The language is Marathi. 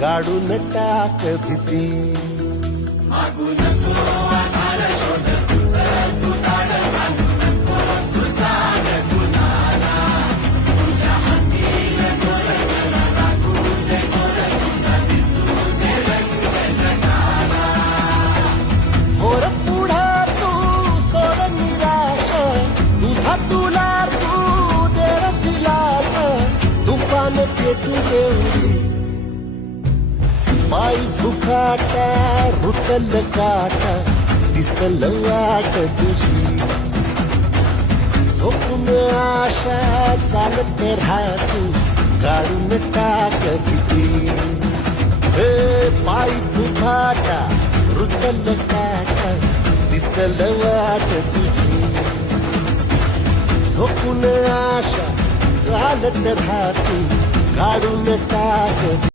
गाडून टाक भीती. मागू नको आधार शोध तुझं तू ताड बांधू नको तू साग कुणाला तुझ्या हातील दोर जरा लागू दे जोर तुझा दिसू दे रंग जगाला. होर पुढे तू सोड निराश तुझा तुला तू दे दिलास तुफान पेटू देऊरी. पाय दुखाटा रुतल काटा दिसल वाट तुझी. झोपून आशा चालत राहतो काढून टाक भीती. हे पाय दुखाटा रुतल काटा दिसल वाट तुझी. झोपून आशा चालत राहतो काढून टाक